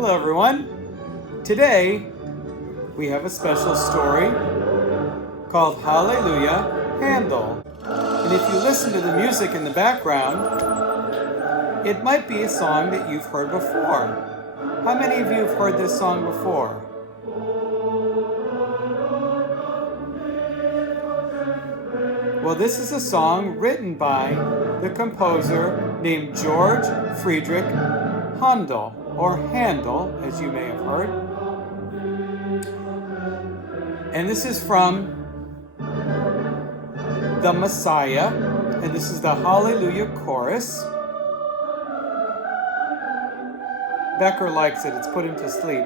Hello everyone. Today we have a special story called Hallelujah, Handel. And if you listen to the music in the background, it might be a song that you've heard before. How many of you have heard this song before? Well, this is a song written by the composer named George Friedrich Handel, or Handel, as you may have heard. And this is from the Messiah, and this is the Hallelujah Chorus. Becker likes it, it's put him to sleep.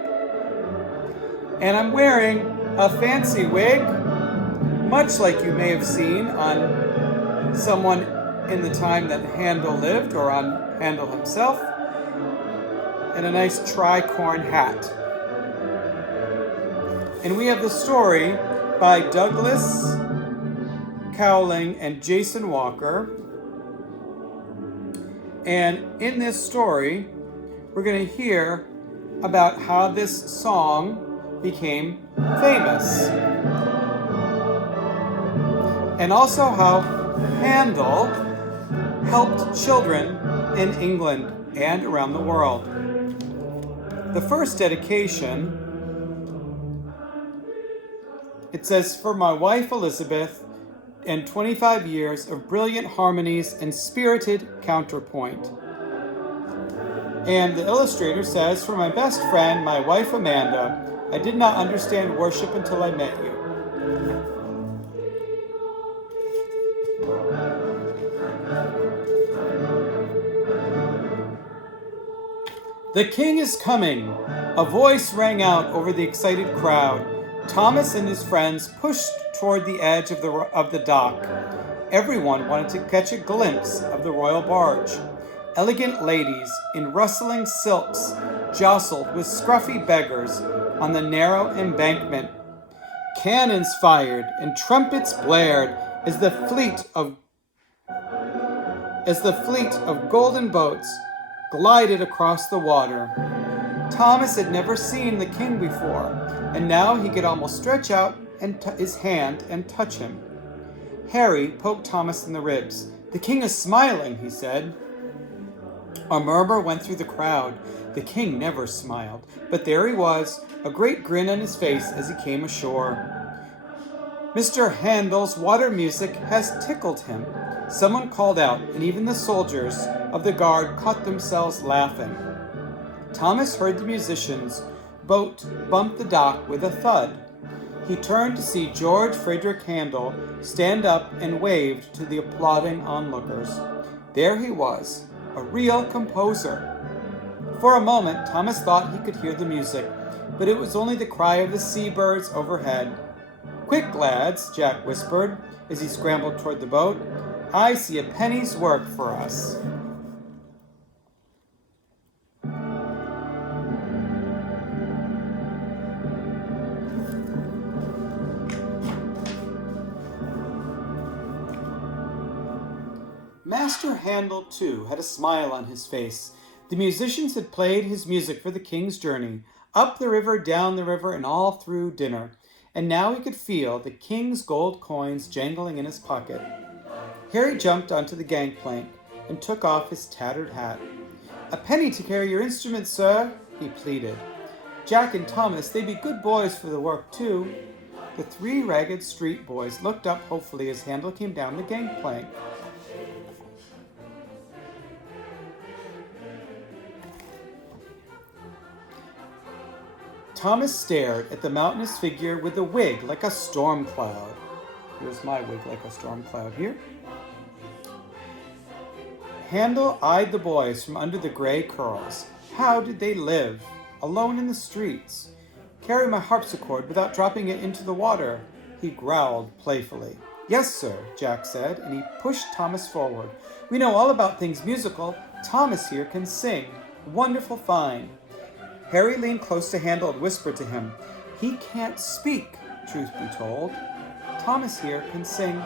And I'm wearing a fancy wig, much like you may have seen on someone in the time that Handel lived, or on Handel himself, and a nice tricorn hat. And we have the story by Douglas Cowling and Jason Walker. And in this story, we're going to hear about how this song became famous. And also how Handel helped children in England and around the world. The first dedication, it says, "For my wife Elizabeth, and 25 years of brilliant harmonies and spirited counterpoint." And the illustrator says, "For my best friend, my wife Amanda, I did not understand worship until I met you." "The king is coming!" A voice rang out over the excited crowd. Thomas and his friends pushed toward the edge of the dock. Everyone wanted to catch a glimpse of the royal barge. Elegant ladies in rustling silks jostled with scruffy beggars on the narrow embankment. Cannons fired and trumpets blared as the fleet of golden boats glided across the water. Thomas had never seen the king before, and now he could almost stretch out his hand and touch him. Harry poked Thomas in the ribs. "The king is smiling," he said. A murmur went through the crowd. The king never smiled, but there he was, a great grin on his face as he came ashore. "Mr. Handel's water music has tickled him," someone called out, and even the soldiers of the guard caught themselves laughing. Thomas heard the musicians' boat bump the dock with a thud. He turned to see George Friedrich Handel stand up and waved to the applauding onlookers. There he was, a real composer. For a moment, Thomas thought he could hear the music, but it was only the cry of the seabirds overhead. "Quick, lads," Jack whispered as he scrambled toward the boat. "I see a penny's work for us." Master Handel, too, had a smile on his face. The musicians had played his music for the king's journey, up the river, down the river, and all through dinner. And now he could feel the king's gold coins jangling in his pocket. Harry jumped onto the gangplank and took off his tattered hat. "A penny to carry your instrument, sir," he pleaded. Jack and Thomas, they'd be good boys for the work, too. The three ragged street boys looked up hopefully as Handel came down the gangplank. Thomas stared at the mountainous figure with a wig like a storm cloud. Here's my wig like a storm cloud here. Handel eyed the boys from under the gray curls. How did they live, alone in the streets? "Carry my harpsichord without dropping it into the water," he growled playfully. "Yes, sir," Jack said, and he pushed Thomas forward. "We know all about things musical. Thomas here can sing. Wonderful fine." Harry leaned close to Handel and whispered to him. "He can't speak, truth be told. Thomas here can sing,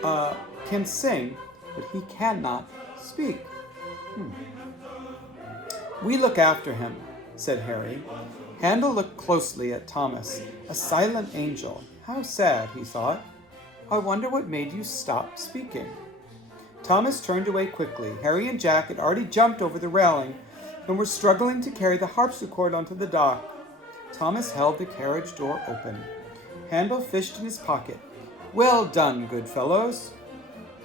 but he cannot speak. We look after him. said Harry. Handel looked closely at Thomas. A silent angel. How sad, he thought. I wonder what made you stop speaking. Thomas turned away quickly. Harry and Jack had already jumped over the railing and were struggling to carry the harpsichord onto the dock. Thomas held the carriage door open. Handel fished in his pocket. Well done, good fellows,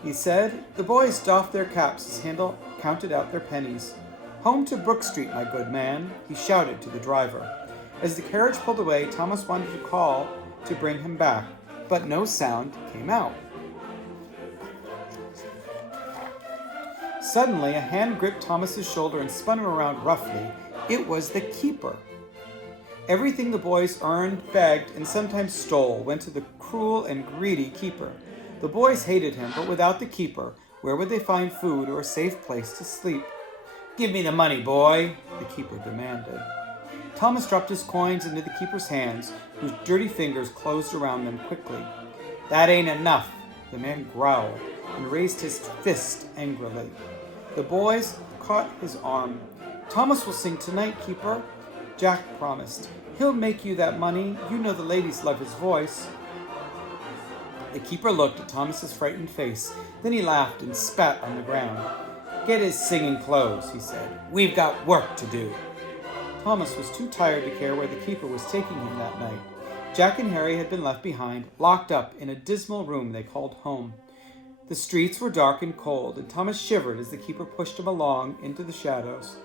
he said. The boys doffed their caps as Handel counted out their pennies. Home to Brook Street, my good man, he shouted to the driver. As the carriage pulled away, Thomas wanted to call to bring him back, but no sound came out. Suddenly, a hand gripped Thomas's shoulder and spun him around roughly. It was the keeper. Everything the boys earned, begged, and sometimes stole went to the cruel and greedy keeper. The boys hated him, but without the keeper, where would they find food or a safe place to sleep? Give me the money, boy, the keeper demanded. Thomas dropped his coins into the keeper's hands, whose dirty fingers closed around them quickly. That ain't enough, the man growled and raised his fist angrily. The boys caught his arm. Thomas will sing tonight, keeper, Jack promised. He'll make you that money. You know the ladies love his voice. The keeper looked at Thomas's frightened face. Then he laughed and spat on the ground. Get his singing clothes, he said. We've got work to do. Thomas was too tired to care where the keeper was taking him that night. Jack and Harry had been left behind, locked up in a dismal room they called home. The streets were dark and cold, and Thomas shivered as the keeper pushed him along into the shadows.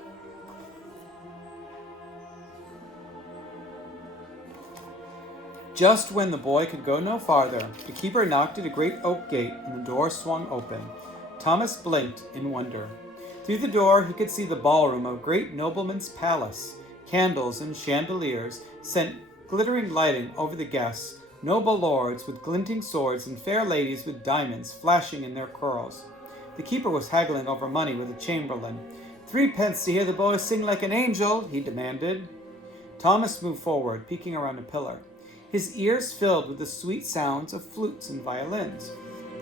Just when the boy could go no farther, the keeper knocked at a great oak gate, and the door swung open. Thomas blinked in wonder. Through the door, he could see the ballroom of a great nobleman's palace. Candles and chandeliers sent glittering lighting over the guests, noble lords with glinting swords and fair ladies with diamonds flashing in their curls. The keeper was haggling over money with the chamberlain. 3 pence to hear the boy sing like an angel, he demanded. Thomas moved forward, peeking around a pillar. His ears filled with the sweet sounds of flutes and violins.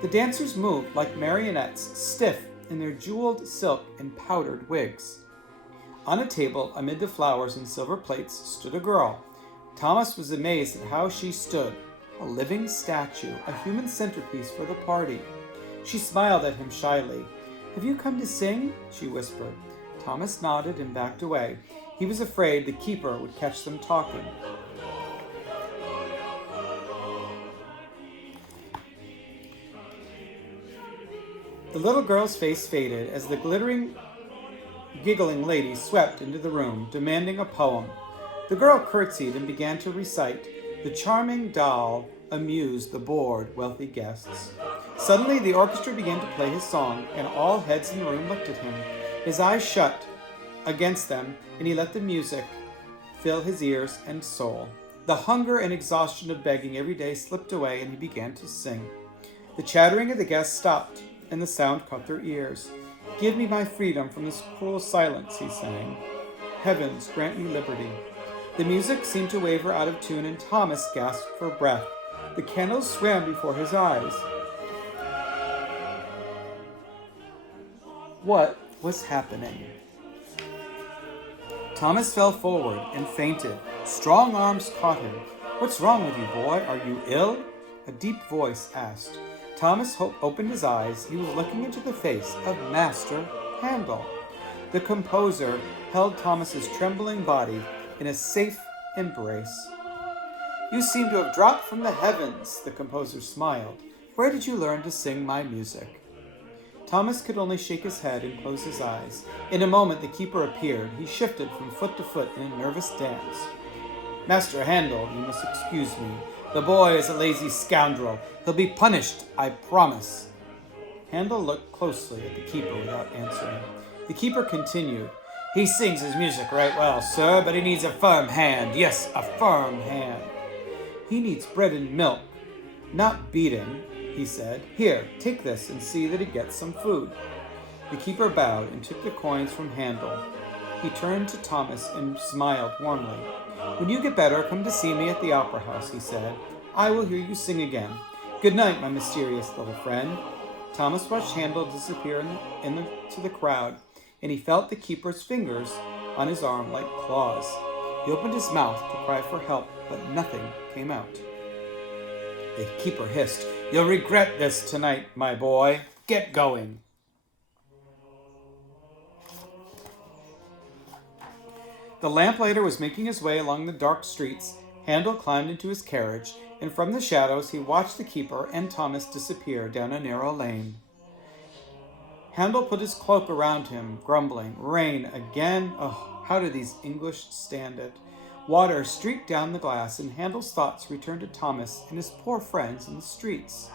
The dancers moved like marionettes, stiff in their jeweled silk and powdered wigs. On a table, amid the flowers and silver plates, stood a girl. Thomas was amazed at how she stood, a living statue, a human centerpiece for the party. She smiled at him shyly. Have you come to sing? She whispered. Thomas nodded and backed away. He was afraid the keeper would catch them talking. The little girl's face faded as the giggling lady swept into the room, demanding a poem. The girl curtsied and began to recite. The charming doll amused the bored, wealthy guests. Suddenly, the orchestra began to play his song, and all heads in the room looked at him. His eyes shut against them, and he let the music fill his ears and soul. The hunger and exhaustion of begging every day slipped away, and he began to sing. The chattering of the guests stopped, and the sound caught their ears. Give me my freedom from this cruel silence, he sang. Heavens, grant me liberty. The music seemed to waver out of tune, and Thomas gasped for breath. The candles swam before his eyes. What was happening? Thomas fell forward and fainted. Strong arms caught him. What's wrong with you, boy? Are you ill? A deep voice asked. Thomas opened his eyes. He was looking into the face of Master Handel. The composer held Thomas's trembling body in a safe embrace. You seem to have dropped from the heavens, the composer smiled. Where did you learn to sing my music? Thomas could only shake his head and close his eyes. In a moment, the keeper appeared. He shifted from foot to foot in a nervous dance. Master Handel, you must excuse me. The boy is a lazy scoundrel. He'll be punished, I promise. Handel looked closely at the keeper without answering. The keeper continued. He sings his music right well, sir, but he needs a firm hand. Yes, a firm hand. He needs bread and milk, not beating, he said. Here, take this and see that he gets some food. The keeper bowed and took the coins from Handel. He turned to Thomas and smiled warmly. When you get better, come to see me at the opera house, he said. I will hear you sing again. Good night, my mysterious little friend. Thomas watched Handel disappear into the crowd, and he felt the keeper's fingers on his arm like claws. He opened his mouth to cry for help, but nothing came out. The keeper hissed, "You'll regret this tonight, my boy. Get going." The lamplighter was making his way along the dark streets. Handel climbed into his carriage, and from the shadows he watched the keeper and Thomas disappear down a narrow lane. Handel put his cloak around him, grumbling, "Rain again? Oh, how do these English stand it?" Water streaked down the glass, and Handel's thoughts returned to Thomas and his poor friends in the streets.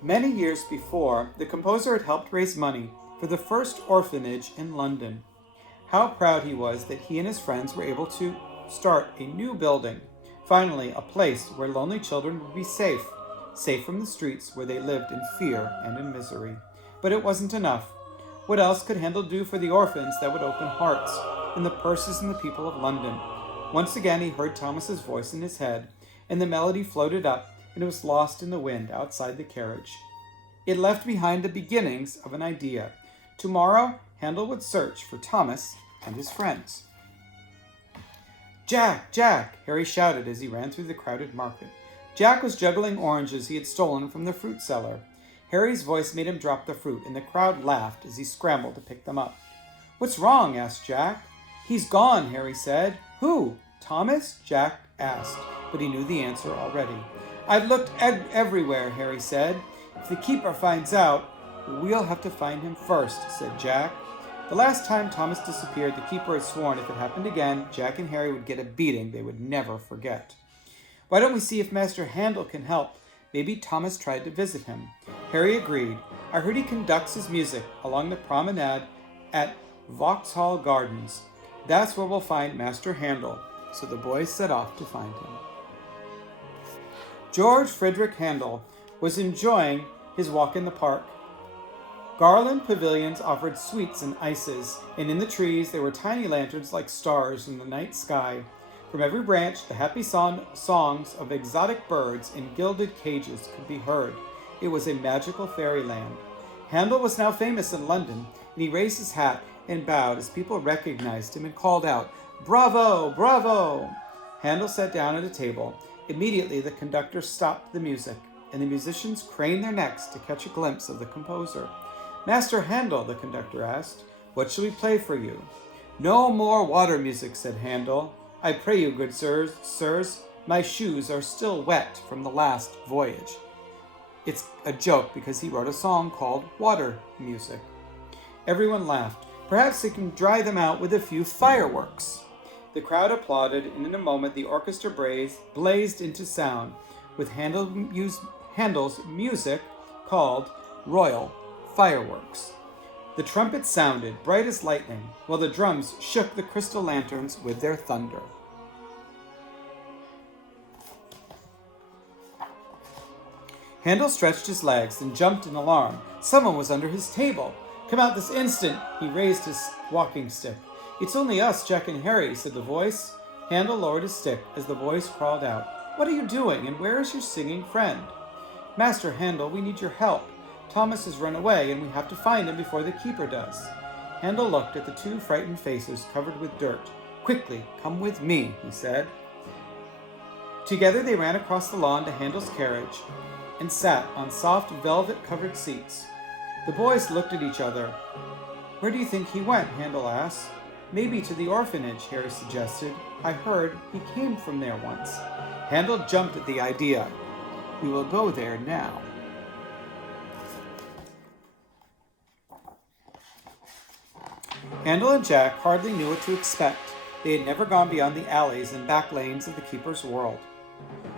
Many years before, the composer had helped raise money for the first orphanage in London. How proud he was that he and his friends were able to start a new building. Finally, a place where lonely children would be safe from the streets where they lived in fear and in misery. But it wasn't enough. What else could Handel do for the orphans that would open hearts and the purses and the people of London? Once again he heard Thomas's voice in his head, and the melody floated up, and it was lost in the wind outside the carriage. It left behind the beginnings of an idea. Tomorrow, Handel would search for Thomas and his friends. "Jack! Jack!" Harry shouted as he ran through the crowded market. Jack was juggling oranges he had stolen from the fruit seller. Harry's voice made him drop the fruit, and the crowd laughed as he scrambled to pick them up. "What's wrong?" asked Jack. "He's gone," Harry said. "Who? Thomas?" Jack asked, but he knew the answer already. "I've looked everywhere," Harry said. "If the keeper finds out, we'll have to find him first," said Jack. The last time Thomas disappeared, the keeper had sworn if it happened again, Jack and Harry would get a beating they would never forget. "Why don't we see if Master Handel can help? Maybe Thomas tried to visit him." Harry agreed. "I heard he conducts his music along the promenade at Vauxhall Gardens. That's where we'll find Master Handel." So the boys set off to find him. George Friedrich Handel was enjoying his walk in the park. Garland pavilions offered sweets and ices, and in the trees there were tiny lanterns like stars in the night sky. From every branch, the happy songs of exotic birds in gilded cages could be heard. It was a magical fairyland. Handel was now famous in London, and he raised his hat and bowed as people recognized him and called out, "Bravo! Bravo!" Handel sat down at a table. Immediately the conductor stopped the music, and the musicians craned their necks to catch a glimpse of the composer. "Master Handel," the conductor asked, "what shall we play for you?" "No more water music," said Handel. "I pray you, good sirs, my shoes are still wet from the last voyage." It's a joke because he wrote a song called Water Music. Everyone laughed. "Perhaps they can dry them out with a few fireworks." The crowd applauded, and in a moment the orchestra blazed into sound with Handel's music called Royal Fireworks. The trumpets sounded, bright as lightning, while the drums shook the crystal lanterns with their thunder. Handel stretched his legs and jumped in alarm. Someone was under his table. "Come out this instant!" He raised his walking stick. "It's only us, Jack and Harry," said the voice. Handel lowered his stick as the voice crawled out. "What are you doing, and where is your singing friend?" "Master Handel, we need your help. Thomas has run away, and we have to find him before the keeper does." Handel looked at the two frightened faces covered with dirt. "Quickly, come with me," he said. Together they ran across the lawn to Handel's carriage and sat on soft velvet-covered seats. The boys looked at each other. "Where do you think he went?" Handel asked. "Maybe to the orphanage," Harry suggested. "I heard he came from there once." Handel jumped at the idea. "We will go there now." Handel and Jack hardly knew what to expect. They had never gone beyond the alleys and back lanes of the keeper's world.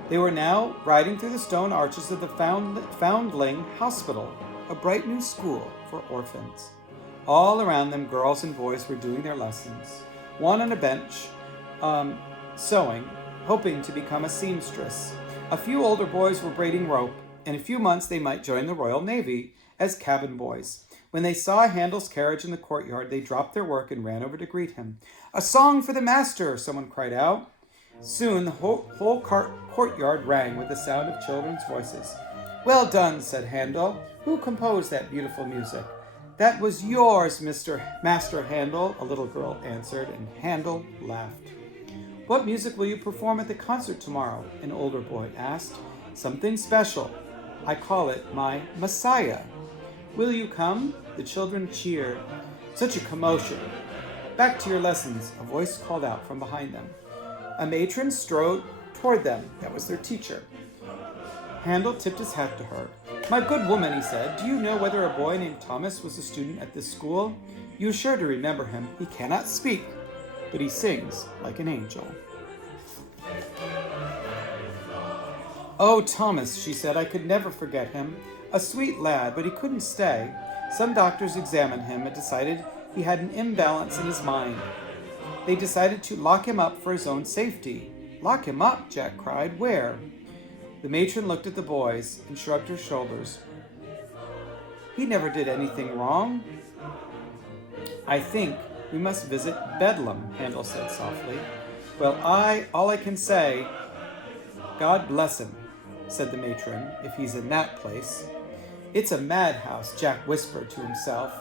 They were now riding through the stone arches of the Foundling Hospital, a bright new school for orphans. All around them, girls and boys were doing their lessons. One on a bench, sewing, hoping to become a seamstress. A few older boys were braiding rope. In a few months, they might join the Royal Navy as cabin boys. When they saw Handel's carriage in the courtyard, they dropped their work and ran over to greet him. "A song for the master!" someone cried out. Soon the whole courtyard rang with the sound of children's voices. Well done, said Handel. Who composed that beautiful music? That was yours, Master Handel, a little girl answered, and Handel laughed. What music will you perform at the concert tomorrow? An older boy asked. Something special. I call it my Messiah. Will you come? The children cheered. Such a commotion. Back to your lessons, a voice called out from behind them. A matron strode toward them. That was their teacher. Handel tipped his hat to her. My good woman, he said, do you know whether a boy named Thomas was a student at this school? You are sure to remember him. He cannot speak, but he sings like an angel. Oh, Thomas, she said, I could never forget him. A sweet lad, but he couldn't stay. Some doctors examined him and decided he had an imbalance in his mind. They decided to lock him up for his own safety. Lock him up, Jack cried. Where? The matron looked at the boys and shrugged her shoulders. He never did anything wrong. I think we must visit Bedlam, Handel said softly. Well, all I can say, God bless him, said the matron, if he's in that place. It's a madhouse, Jack whispered to himself.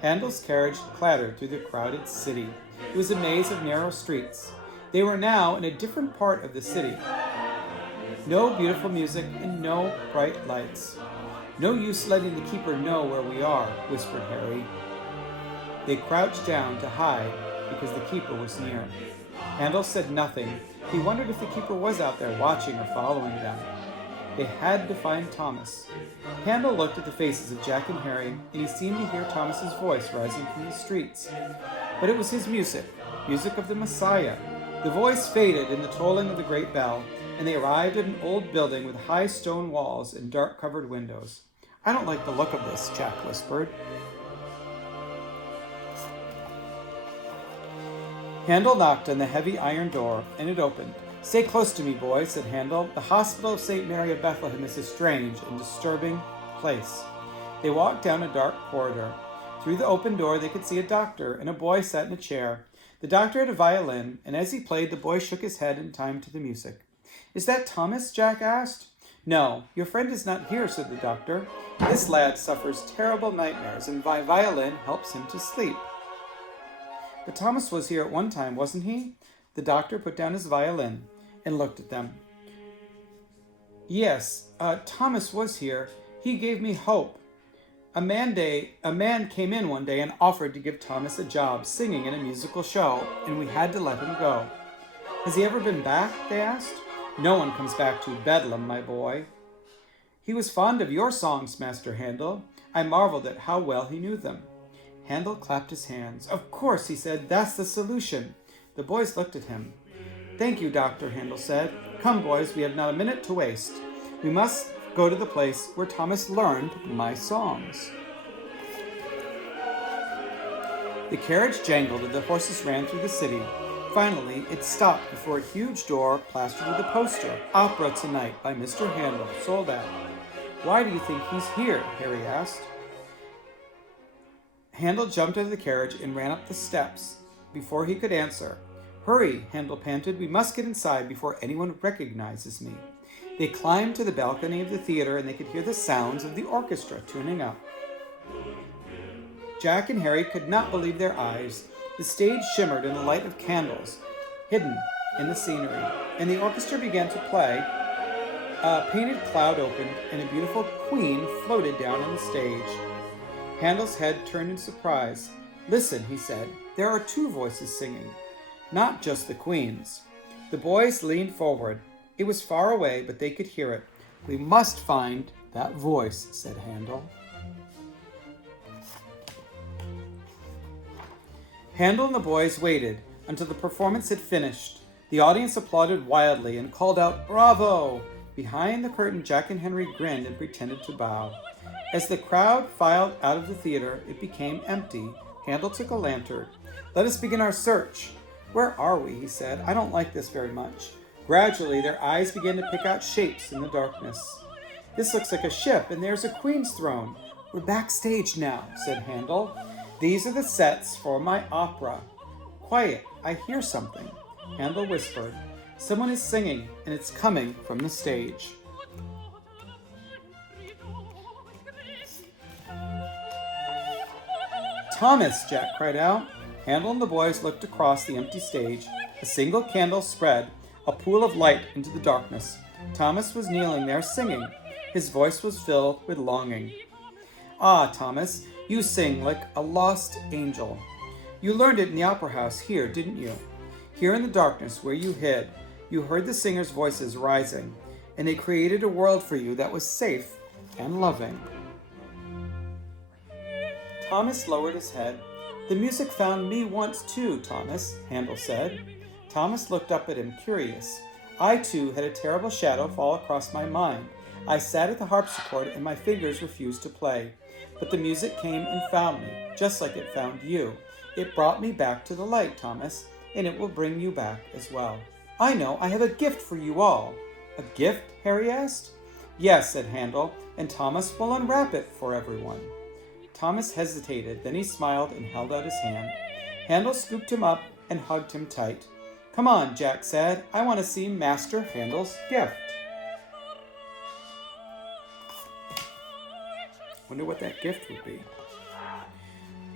Handel's carriage clattered through the crowded city. It was a maze of narrow streets. They were now in a different part of the city. No beautiful music and no bright lights. No use letting the keeper know where we are, whispered Harry. They crouched down to hide because the keeper was near. Handel said nothing. He wondered if the keeper was out there watching or following them. They had to find Thomas. Handel looked at the faces of Jack and Harry, and he seemed to hear Thomas's voice rising from the streets. But it was his music of the Messiah. The voice faded in the tolling of the great bell, and they arrived at an old building with high stone walls and dark-covered windows. I don't like the look of this, Jack whispered. Handel knocked on the heavy iron door, and it opened. Stay close to me, boy, said Handel. The hospital of St. Mary of Bethlehem is a strange and disturbing place. They walked down a dark corridor. Through the open door they could see a doctor, and a boy sat in a chair. The doctor had a violin, and as he played, the boy shook his head in time to the music. Is that Thomas? Jack asked. No, your friend is not here, said the doctor. This lad suffers terrible nightmares, and my violin helps him to sleep. But Thomas was here at one time, wasn't he? The doctor put down his violin and looked at them. Yes, Thomas was here. He gave me hope. A man came in one day and offered to give Thomas a job singing in a musical show, and we had to let him go. Has he ever been back? They asked. No one comes back to Bedlam, my boy. He was fond of your songs, Master Handel. I marveled at how well he knew them. Handel clapped his hands. Of course, he said, that's the solution. The boys looked at him. Thank you, Doctor, Handel said. Come, boys, we have not a minute to waste. We must go to the place where Thomas learned my songs. The carriage jangled and the horses ran through the city. Finally, it stopped before a huge door plastered with a poster. Opera Tonight by Mr. Handel, sold out. Why do you think he's here? Harry asked. Handel jumped out of the carriage and ran up the steps. Before he could answer, Hurry, Handel panted. We must get inside before anyone recognizes me. They climbed to the balcony of the theater and they could hear the sounds of the orchestra tuning up. Jack and Harry could not believe their eyes. The stage shimmered in the light of candles, hidden in the scenery, and the orchestra began to play. A painted cloud opened, and a beautiful queen floated down on the stage. Handel's head turned in surprise. Listen, he said, there are two voices singing, not just the queen's. The boys leaned forward. It was far away, but they could hear it. We must find that voice, said Handel. Handel and the boys waited until the performance had finished. The audience applauded wildly and called out, Bravo! Behind the curtain, Jack and Henry grinned and pretended to bow. As the crowd filed out of the theater, it became empty. Handel took a lantern. Let us begin our search. Where are we? He said. I don't like this very much. Gradually, their eyes began to pick out shapes in the darkness. This looks like a ship, and there's a queen's throne. We're backstage now, said Handel. These are the sets for my opera. Quiet, I hear something, Handel whispered. Someone is singing, and it's coming from the stage. Thomas, Jack cried out. Handel and the boys looked across the empty stage. A single candle spread a pool of light into the darkness. Thomas was kneeling there singing. His voice was filled with longing. Ah, Thomas, you sing like a lost angel. You learned it in the opera house here, didn't you? Here in the darkness where you hid, you heard the singers' voices rising, and they created a world for you that was safe and loving. Thomas lowered his head. The music found me once too, Thomas, Handel said. Thomas looked up at him, curious. I too had a terrible shadow fall across my mind. I sat at the harpsichord and my fingers refused to play. But the music came and found me, just like it found you. It brought me back to the light, Thomas, and it will bring you back as well. I know, I have a gift for you all. A gift? Harry asked. Yes, said Handel, and Thomas will unwrap it for everyone. Thomas hesitated, then he smiled and held out his hand. Handel scooped him up and hugged him tight. Come on, Jack said. I want to see Master Handel's gift. Wonder what that gift would be.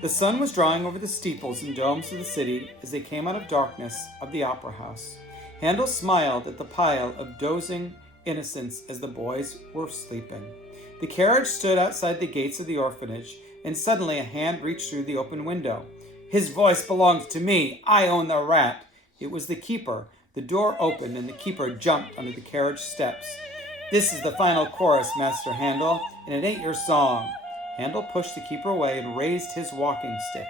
The sun was drawing over the steeples and domes of the city as they came out of darkness of the opera house. Handel smiled at the pile of dozing innocents as the boys were sleeping. The carriage stood outside the gates of the orphanage, and suddenly a hand reached through the open window. His voice belongs to me. I own the rat. It was the keeper. The door opened, and the keeper jumped onto the carriage steps. This is the final chorus, Master Handel, and it ain't your song. Handel pushed the keeper away and raised his walking stick.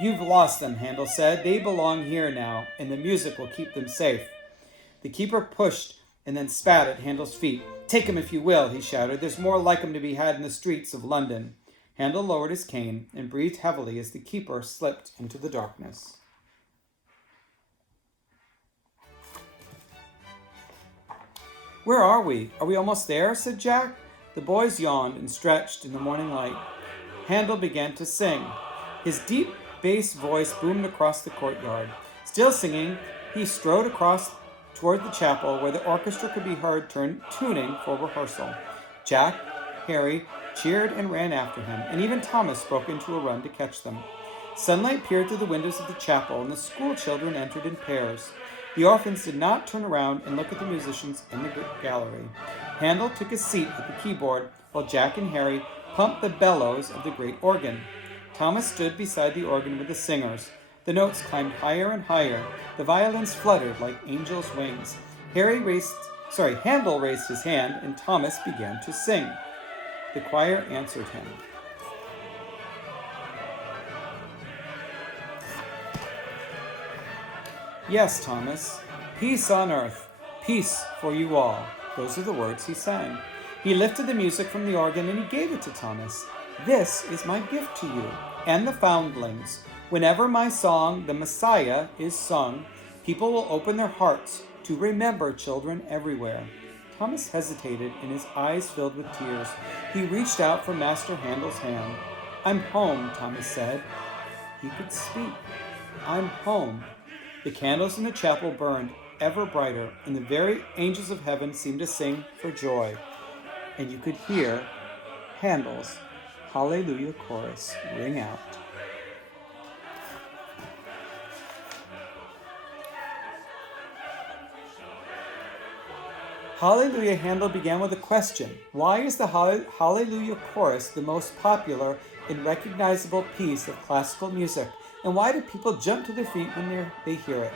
You've lost them, Handel said. They belong here now, and the music will keep them safe. The keeper pushed and then spat at Handel's feet. Take him if you will, he shouted. There's more like him to be had in the streets of London. Handel lowered his cane and breathed heavily as the keeper slipped into the darkness. Where are we? Are we almost there? Said Jack. The boys yawned and stretched in the morning light. Handel began to sing. His deep bass voice boomed across the courtyard. Still singing, he strode across toward the chapel where the orchestra could be heard tuning for rehearsal. Jack, Harry cheered and ran after him, and even Thomas broke into a run to catch them. Sunlight peered through the windows of the chapel, and the school children entered in pairs. The orphans did not turn around and look at the musicians in the gallery. Handel took his seat at the keyboard while Jack and Harry pumped the bellows of the great organ. Thomas stood beside the organ with the singers. The notes climbed higher and higher. The violins fluttered like angels' wings. Handel raised his hand, and Thomas began to sing. The choir answered him. Yes, Thomas, peace on earth, peace for you all. Those are the words he sang. He lifted the music from the organ and he gave it to Thomas. This is my gift to you and the foundlings. Whenever my song, The Messiah, is sung, people will open their hearts to remember children everywhere. Thomas hesitated and his eyes filled with tears. He reached out for Master Handel's hand. I'm home, Thomas said. He could speak. I'm home. The candles in the chapel burned ever brighter, and the very angels of heaven seemed to sing for joy. And you could hear Handel's Hallelujah chorus ring out. Hallelujah Handel began with a question. Why is the Hallelujah chorus the most popular and recognizable piece of classical music? And why do people jump to their feet when they hear it?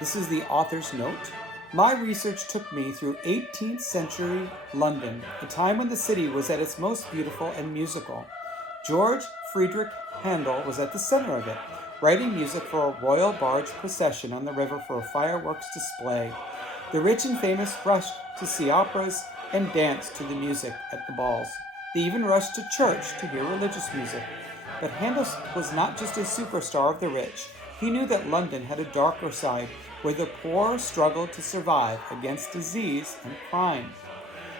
This is the author's note. My research took me through 18th century London, a time when the city was at its most beautiful and musical. George Friedrich Handel was at the center of it, writing music for a royal barge procession on the river for a fireworks display. The rich and famous rushed to see operas and danced to the music at the balls. They even rushed to church to hear religious music. But Handel was not just a superstar of the rich. He knew that London had a darker side, where the poor struggled to survive against disease and crime.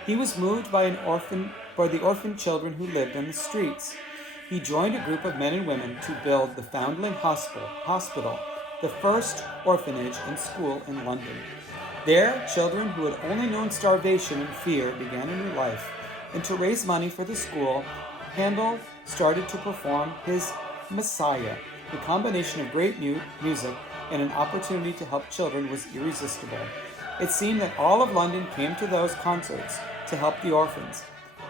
He was moved by the orphan children who lived on the streets. He joined a group of men and women to build the Foundling Hospital, the first orphanage and school in London. There, children who had only known starvation and fear began a new life. And to raise money for the school, Handel started to perform his Messiah. The combination of great music and an opportunity to help children was irresistible. It seemed that all of London came to those concerts to help the orphans.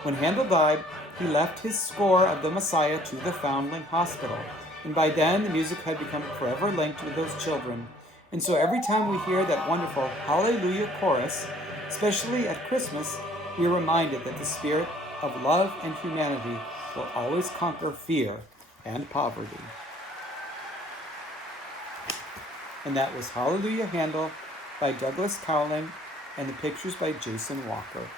When Handel died, he left his score of the Messiah to the Foundling Hospital, and by then the music had become forever linked with those children. And so every time we hear that wonderful Hallelujah chorus, especially at Christmas, we are reminded that the spirit of love and humanity will always conquer fear and poverty. And that was Hallelujah Handel by Douglas Cowling, and the pictures by Jason Walker.